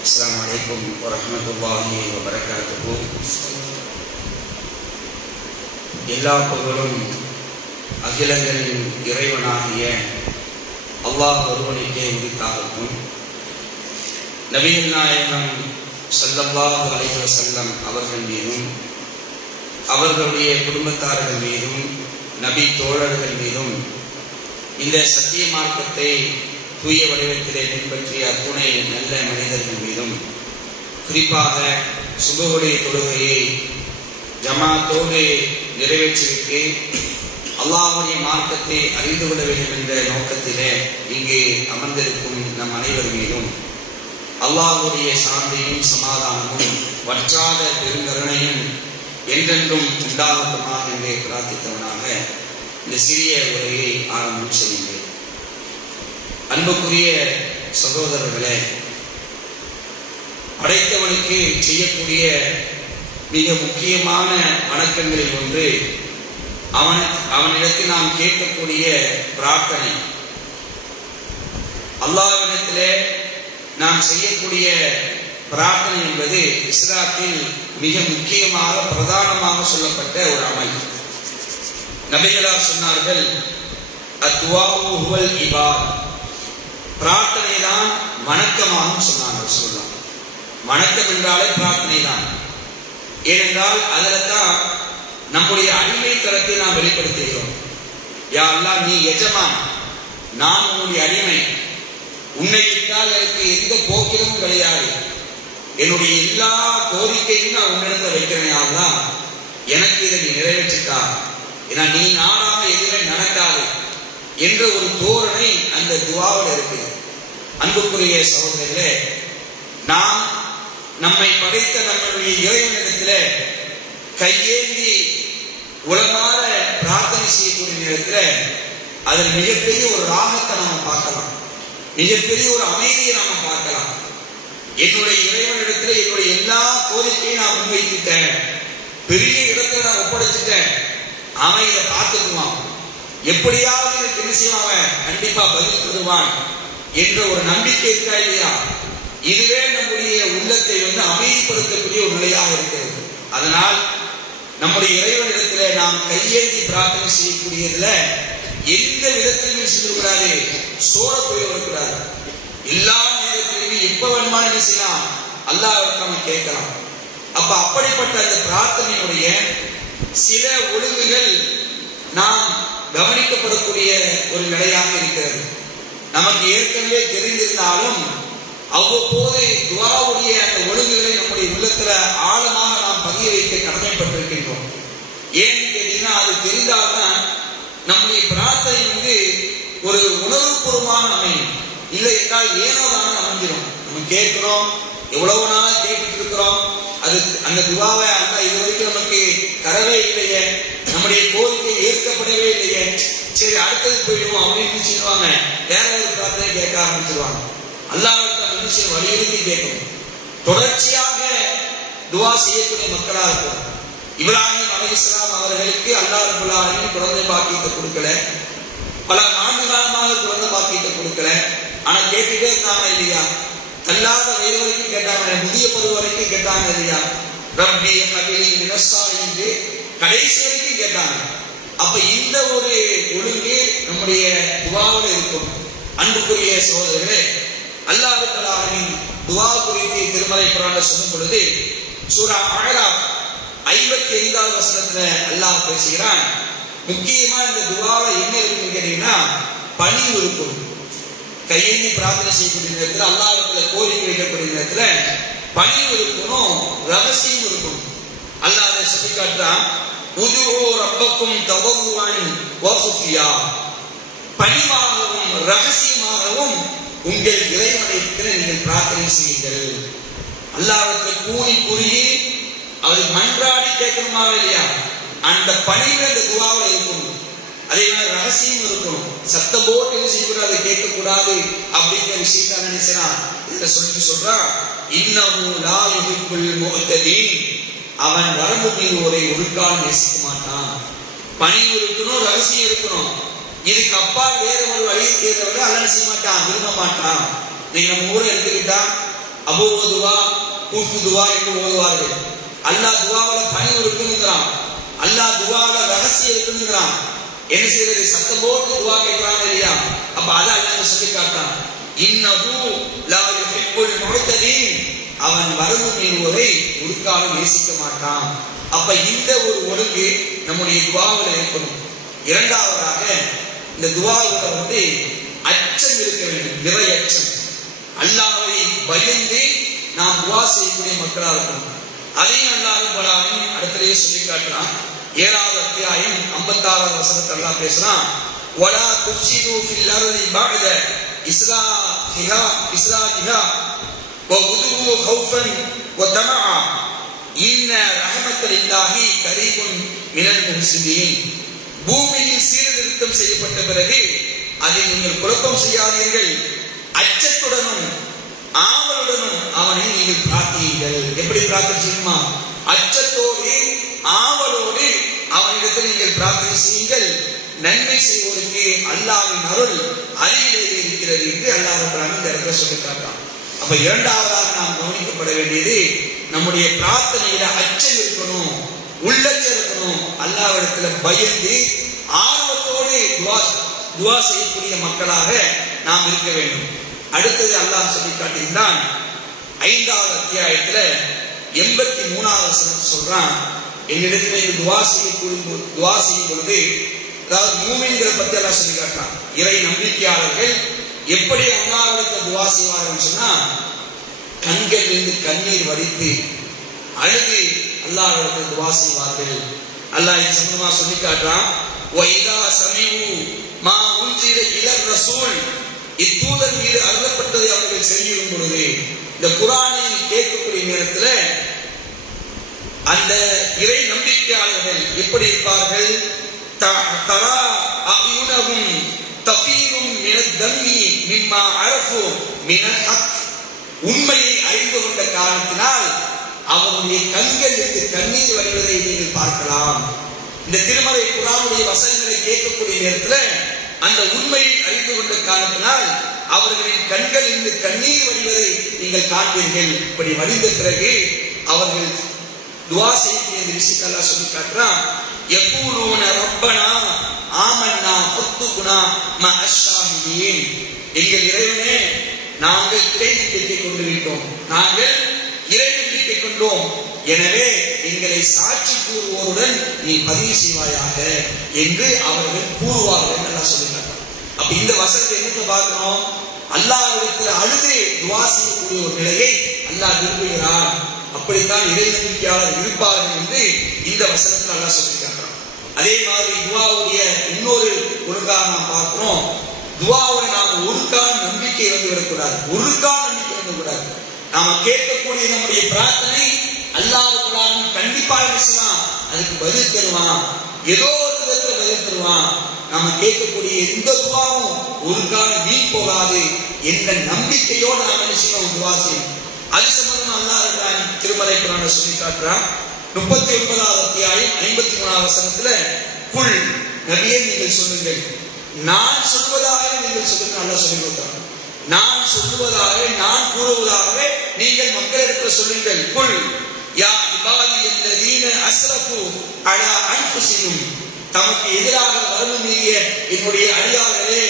السلام عليكم ورحمة الله وبركاته எல்லா புகழும் அகிலங்களின் இறைவனாகிய அல்லாஹ் ஒருவனுக்கே உரித்தாகட்டும் நபிகள் நாயகம் ஸல்லல்லாஹு அலைஹி வஸல்லம் அவர்கள் மீதும் அவர்களுடைய குடும்பத்தார்கள் மீதும் நபி தோழர்கள் மீதும் இந்த சத்திய மார்க்கத்தை தூய வடிவத்திலே பின்பற்றிய அத்துணை நல்ல மனிதர்கள் மீதும் குறிப்பாக சுபகுடைய தொழுகையை ஜமாத்தோடு நிறைவேற்றிவிட்டு அல்லாஹுடைய மார்க்கத்தை அறிந்து கொள்ள வேண்டும் என்ற நோக்கத்திலே இங்கே அமர்ந்திருக்கும் நம் அனைவர் மீதும் அல்லாஹுடைய சாந்தியும் சமாதானமும் வற்றாத பெருங்கருணையும் என்றென்றும் உண்டாகட்டுமா என்று பிரார்த்தித்தவனாக இந்த சிறிய உரையை ஆரம்பம் செய்கின்றேன் அன்புக்குரிய சகோதரர்களே படைத்தவனுக்கு செய்யக்கூடிய மிக முக்கியமான வணக்கங்களில் ஒன்று அவன் அவனிடத்தில் நாம் கேட்கக்கூடிய பிரார்த்தனை. அல்லாவிடத்திலே நாம் செய்யக்கூடிய பிரார்த்தனை என்பது இஸ்லாத்தில் மிக முக்கியமாக பிரதானமாக சொல்லப்பட்ட ஒரு அமைப்பு நபிகளார் சொன்னார்கள் அத்வாவுல் இபாத். பிரார்த்தனை தான் வணக்கமாகவும் சொன்னாங்க சொல்லலாம் வணக்கம் என்றாலே பிரார்த்தனை தான் ஏனென்றால் அதில் தான் நம்முடைய அடிமை தரத்தை நாம் வெளிப்படுத்துகிறோம். யா நீ எஜமான் நான் உன்னுடைய அடிமை. உன்னை விட்டால் எனக்கு எந்த போக்கிலும் கிடையாது. என்னுடைய எல்லா கோரிக்கையும் நான் உன்னிடத்துல வைக்கிறேன் யாருதான் எனக்கு இதை நீ நிறைவேற்றித்தா. ஏன்னா நீ நாடாம எதுவுமே நடக்காது. என்ற ஒரு தோரணை அந்த துவாவில் இருக்குது. அன்புக்குரிய சகோதரர்களே நாம் நம்மை படைத்த நம்மளுடைய இறைவனிடத்துல கையேந்தி உலகார பிரார்த்தனை செய்யக்கூடிய நேரத்தில் அதில் மிகப்பெரிய ஒரு ராகத்தை நாம பார்க்கலாம். மிகப்பெரிய ஒரு அமைதியை நாம பார்க்கலாம். என்னுடைய இறைவனிடத்துல என்னுடைய எல்லா கோரிக்கையும் நான் முன்வைத்துட்டேன் பெரிய இடத்துல நான் ஒப்படைச்சிட்டேன். அவன் இதை பார்த்துக்குவான். எப்படியாவது இதுக்கு என்ன செய்வான் அவன் கண்டிப்பா பதில் தருவான் என்ற ஒரு நம்பிக்கை இருக்கா இல்லையா? இதுவே நம்முடைய உள்ளத்தை வந்து அமைதிப்படுத்தக்கூடிய ஒரு நிலையாக இருக்கிறது. அதனால் நம்முடைய இறைவனிடத்துல நாம் கையேந்தி பிரார்த்தனை செய்யக்கூடியதுல எந்த விதத்திலுமே செஞ்சிடக்கூடாது சோர போய் வரக்கூடாது. எல்லா நேரத்திலுமே எப்ப வேணுமா என்ன செய்யலாம்? அல்லாஹ் நம்ம கேட்கலாம். அப்ப அப்படிப்பட்ட அந்த பிரார்த்தனையுடைய சில ஒழுங்குகள் நாம் கவனிக்கப்படக்கூடிய ஒரு நிலையாக இருக்கிறது. நமக்கு ஏற்கனவே தெரிந்திருந்தாலும் அவ்வப்போது துவாவுடைய அந்த ஒழுங்குகளை நம்முடைய உள்ளத்துல ஆழமாக நாம் பதிய வைக்க கடமைப்பட்டிருக்கின்றோம். ஏன்னு கேட்டீங்கன்னா அது தெரிந்தால்தான் நம்முடைய பிரார்த்தனை வந்து ஒரு உணர்வுபூர்வமான அமையும். இல்லை என்றால் ஏனோ தானே அமைஞ்சிடும் நம்ம கேட்கிறோம் எவ்வளவு நாள் கேட்டுட்டு இருக்கிறோம். அது அந்த துவாவை அந்த இது வரைக்கும் நமக்கு தரவே இல்லையே. நம்முடைய கோரிக்கை ஏற்கப்படவே இல்லையே. சரி அடுத்தது போயிடுவோம். அப்படின்னு சொல்லுவாங்க வேற ஒரு பிரார்த்தனை கேட்க ஆரம்பிச்சிருவாங்க. அல்லாவிட்ட மனுஷன் வலியுறுத்தி கேட்கும் தொடர்ச்சியாக துவா செய்யக்கூடிய மக்களா இருக்கும் இப்ராஹிம் அலி இஸ்லாம் அவர்களுக்கு அல்லா ரபுல் குழந்தை பாக்கியத்தை கொடுக்கல. பல ஆண்டு காலமாக குழந்தை பாக்கியத்தை கொடுக்கல. ஆனா கேட்டுட்டே இருந்தாங்க இல்லையா? தள்ளாத வயது வரைக்கும் கேட்டாங்க முதிய பருவ வரைக்கும் கேட்டாங்க இல்லையா? ரப்பி ஹபிலி மினஸ்ஸாலி என்று கடைசி வரைக்கும் கேட்டாங்க. அப்ப இந்த ஒரு ஒழுங்கு நம்முடைய துவாவில் இருக்கும். அன்புக்குரிய சோதரர்களே அல்லாஹ் ஆலமீன் துவா குறித்து திருமலை புராண சொல்லும் பொழுது சூரா அழகா ஐம்பத்தி ஐந்தாவது வசனத்துல அல்லாஹ் பேசுகிறான் முக்கியமா இந்த துவாவில் என்ன இருக்குன்னு கேட்டீங்கன்னா பணி இருக்கும். கையேந்தி பிரார்த்தனை செய்யக்கூடிய நேரத்தில் அல்லாஹத்துல கோரிக்கை வைக்கக்கூடிய நேரத்துல பணி இருக்கணும் ரகசியம் இருக்கும். அல்லாஹ் அதை சொல்லி ரப்பக்கும் தவகுவான் வகுஃபியா. பணிவாகவும் ரகசியமாகவும் உங்கள் இறைவனைக்கு நீங்கள் பிரார்த்தனை செய்யுங்கள். அல்லாவுக்கு கூலி புரியே அவர் மன்றாடி கேட்கணுமா இல்லையா? அந்த பணிவு அந்த துவாவில் இருக்கணும். அதே மாதிரி ரகசியம் இருக்கணும். சத்த போட்டு என்ன செய்யக்கூடாது? கேட்கக்கூடாது அப்படிங்கிற விஷயத்த நினைச்சனா இதை சொல்லி சொல்றா இன்னமும் லா யுஹிப்புல் முஅத்ததீன் அவன் வரம்பு மீறுவோரை ஒரு நேசிக்க மாட்டான் பணிவு இருக்கணும் ரகசியம் இருக்கணும். இதுக்கு அப்பா வேற ஒரு வழியை தேர்ந்தவர்கள் அல்ல செய்ய மாட்டான் விரும்ப மாட்டான் நீங்க நம்ம ஊரை எடுத்துக்கிட்டா அபூர்வ துவா என்று ஓதுவார்கள். அல்லாஹ் துவாவில் பணிவு இருக்குங்கிறான் அல்லாஹ் துவாவில் ரகசியம் இருக்குங்கிறான் என்ன செய்யறது சத்தம் போட்டு துவா கேட்கிறாங்க இல்லையா? அப்ப அதை அல்லாஹ் சொல்லி காட்டான் இன்னமும் லா யுஹிப்புல் முஅ்ததீன் அவன் வரம்பு மீறுவதை ஒரு காலம் நேசிக்க மாட்டான் அப்ப இந்த ஒரு ஒழுங்கு நம்முடைய துவாவில் ஏற்படும் இரண்டாவதாக இந்த துவாவில் வந்து அச்சம் இருக்க வேண்டும் இறை அச்சம் அல்லாஹ்வை பயந்து நாம் துவா செய்யக்கூடிய மக்களா இருக்கணும் அதையும் அல்லாஹ் பலாவின் அடுத்ததையே சொல்லி காட்டுறான் ஏழாவது அத்தியாயம் ஐம்பத்தாறாவது வசனத்தை அல்லாஹ் பேசுறான் ولا تفسدوا في الارض بعد اصلاحها اصلاحها وغدوا خوفا وطمعا ان رحمة الله قريب من المحسنين பூமியில் சீர்திருத்தம் செய்யப்பட்ட பிறகு அதை நீங்கள் குழப்பம் செய்யாதீர்கள் அச்சத்துடனும் ஆவலுடனும் அவனை நீங்கள் பிரார்த்தியுங்கள் எப்படி பிரார்த்தனை செய்யுமா அச்சத்தோடு ஆவலோடு அவனிடத்தில் நீங்கள் பிரார்த்தனை செய்யுங்கள் நன்மை செய்வோருக்கு அல்லாவின் அருள் அருகிலே இருக்கிறது என்று அல்லாஹ் ரப்பல் இந்த இடத்துல சொல்லி காட்டுறான் அப்ப இரண்டாவதாக நாம் கவனிக்கப்பட வேண்டியது நம்முடைய பிரார்த்தனையில அச்சம் இருக்கணும் உள்ளச்சம் இருக்கணும். அல்லாவிடத்துல பயந்து ஆர்வத்தோடு துவா துவா செய்யக்கூடிய மக்களாக நாம் இருக்க வேண்டும். அடுத்தது அல்லாஹ் சொல்லி காட்டியிருந்தான் ஐந்தாவது அத்தியாயத்துல எண்பத்தி மூணாவது சொல்றான். என்னிடத்துல இந்த துவா செய்யக்கூடிய துவா செய்யும் பொழுது அதாவது மூமின்களை பத்தி எல்லாம் சொல்லி காட்டுறான். இறை நம்பிக்கையாளர்கள் எப்படி அல்லாவிடத்தை துவா செய்வார்கள் சொன்னா இருந்து கண்ணீர் வடித்து அழுது அல்லாஹ்விடத்தில் துவா செய்வார்கள். அல்லாஹ் இது சம்பந்தமா சொல்லி காட்டுறான். வைதா சமிவு மா உன்சிர இளர் ரசூல். இத்தூதர் மீது அருளப்பட்டதை அவர்கள் செய்யும் பொழுது இந்த குரானை கேட்கக்கூடிய நேரத்துல அந்த இறை நம்பிக்கையாளர்கள் எப்படி இருப்பார்கள்? த- தரா அயுனகும் தஃபீரும் மினத் மிம்மா அரஃபு மினல் ஹக். உண்மையை அறிந்து கொண்ட காரணத்தினால் அவருடைய கண்கள் என்று கண்ணீர் வருவதை நீங்கள் பார்க்கலாம். இந்த திருமலை குரானுடைய வசனங்களை கேட்கக்கூடிய நேரத்துல அந்த உண்மையை அறிந்து கொண்ட காரணத்தினால் அவர்களின் கண்கள் இன்று கண்ணீர் வருவதை நீங்கள் காண்பீர்கள். இப்படி வடிந்த பிறகு அவர்கள் துவா செய்யக்கூடிய இந்த விஷயத்தை சொல்லி காட்டுறான். يقولون ربنا ஆமன்னா ஃபத்துகுனா ம அஷ்ஷாஹிதீன் எங்கள் இறைவனே நாங்கள் இறை நம்பிக்கை கொண்டு விட்டோம் நாங்கள் இறை நம்பிக்கை கொண்டோம். எனவே எங்களை சாட்சி கூறுவோருடன் நீ பதிவு செய்வாயாக என்று அவர்கள் கூறுவார்கள் நல்லா சொல்லி அப்ப இந்த வசனத்தை என்னத்தை பார்க்கிறோம்? அல்லாஹ்விடத்தில் அழுது துவா செய்யக்கூடிய ஒரு நிலையை அல்லாஹ் விரும்புகிறான். அப்படித்தான் இறை நம்பிக்கையாளர் இருப்பார்கள் என்று இந்த வசனத்தில் அல்லாஹ் சொல்லியிருக்காங்க அதே மாதிரி துவாவுடைய இன்னொரு ஒழுங்காக நாம் பார்க்கிறோம். துவாவை நாம் ஒருக்கான நம்பிக்கை வந்து விடக்கூடாது. ஒருக்கான நம்பிக்கை வந்து கூடாது நாம கேட்கக்கூடிய நம்முடைய பிரார்த்தனை அல்லாஹ் கண்டிப்பா பேசலாம். அதுக்கு பதில் தருவான். ஏதோ ஒரு விதத்துல பதில் தருவான். நாம கேட்கக்கூடிய எந்த துவாவும் ஒரு காலம் வீண் போகாது என்ற நம்பிக்கையோடு நாம என்ன செய்யணும்? துவா செய்யணும். அது சம்பந்தமா அல்லாஹ் இருக்கிறான் திருமலை புராண சொல்லி காட்டுறான். முப்பத்தி ஒன்பதாவது அத்தியாயம் ஐம்பத்தி மூணாவது வசனத்துல குள் நபியே நீங்கள் சொல்லுங்கள். நான் சொல்வதாக நீங்கள் சொல்லுங்க நல்லா சொல்லி கொடுத்தாங்க நான் சொல்லுவதாக நான் கூறுவதாகவே நீங்கள் மக்களிடத்துல சொல்லுங்கள். குள் யா இபாதி அல்லதீன அஸ்ரஃபு அலா செய்யும் தமக்கு எதிராக வரவு மீறிய என்னுடைய அடியார்களே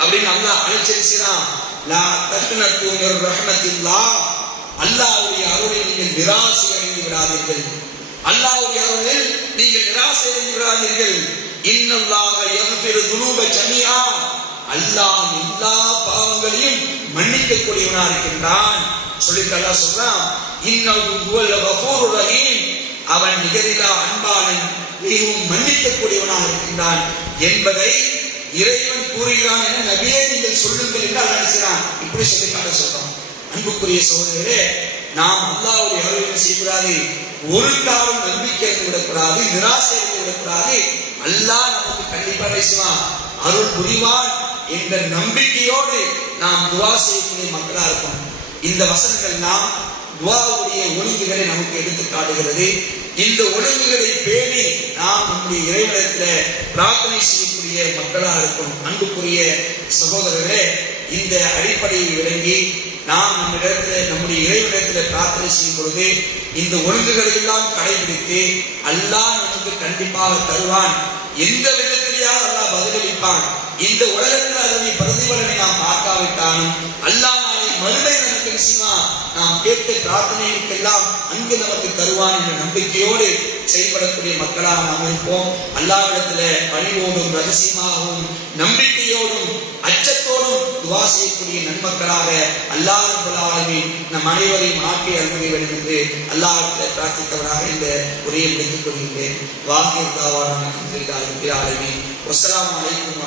அப்படின்னு அல்லாஹ் அழைச்சிருக்கிறான் லா தக்னத்து மிர் லா அல்லாஹ்வுடைய அருளை நீங்கள் நிராசை அடைந்து விடாதீர்கள். அல்லாவுடைய அருளில் நீங்கள் நிராசை அடைந்து விடாதீர்கள் இன்னல்லாஹ யக்ஃபிரு துனூப ஜமீஆ. அல்லாஹ் எல்லா பாவங்களையும் மன்னிக்கக்கூடியவனா இருக்கின்றான். சொல்லிட்டு அல்லாஹ் சொல்றான் இன்னும் ஹுவல் வகூர் ரஹீம். அவன் நிகரிலா அன்பாளன் மிகவும் மன்னிக்கக்கூடியவனாக இருக்கின்றான் என்பதை இறைவன் கூறுகிறான் என நபியே நீங்கள் சொல்லுங்கள் என்று அல்லாஹ் நினைச்சான் இப்படி சொல்லி சொல்றான். அன்புக்குரிய சகோதரரே நாம் அல்லாவுடைய அருள் செய்கிறாரே ஒரு காலம் நம்பிக்கை விடக்கூடாது நிராசை விடக்கூடாது அல்லாஹ் நமக்கு கண்டிப்பா பேசுவான் அருள் புரிவான். என்ற நம்பிக்கையோடு நாம் துவா செய்யக்கூடிய மக்களா இருக்கோம். இந்த வசனங்கள் நாம் துவாவுடைய ஒழுங்குகளை நமக்கு எடுத்து காட்டுகிறது. இந்த ஒழுங்குகளை பேணி நாம் நம்முடைய இறைவனத்துல பிரார்த்தனை செய்யக்கூடிய மக்களா இருக்கும். அன்புக்குரிய சகோதரர்களே இந்த அடிப்படையை விளங்கி நாம் நம்மிடத்தில் நம்முடைய இறைவனிடத்தில் பிரார்த்தனை செய்யும் பொழுது இந்த ஒழுங்குகளை எல்லாம் கடைபிடித்து அல்லாஹ் நமக்கு கண்டிப்பாக தருவான். எந்த விதத்திலேயாவது அல்லாஹ் பதிலளிப்பான். இந்த உலகத்தில் அதனுடைய பிரதிபலனை நாம் பார்க்காவிட்டாலும் அல்லாஹ் நாளை மறுமை நாம் கேட்ட பிரார்த்தனைகளுக்கெல்லாம் அங்கு நமக்கு தருவான் என்ற நம்பிக்கையோடு செயல்படக்கூடிய மக்களாக நாம் இருப்போம். அல்லாவிடத்துல பணிவோடும் ரகசியமாகவும் நம்பிக்கையோடும் அச்சத்தோடும் துவா செய்யக்கூடிய நன்மக்களாக அல்லாஹ் நம் அனைவரையும் ஆக்கி அனுமதி வேண்டும் என்று அல்லாஹிடத்தில் பிரார்த்தித்தவராக இந்த உரையை முடித்துக் கொள்கின்றேன். வாகி தாவான ஆலமீன். வஸ்ஸலாமு அலைக்கும்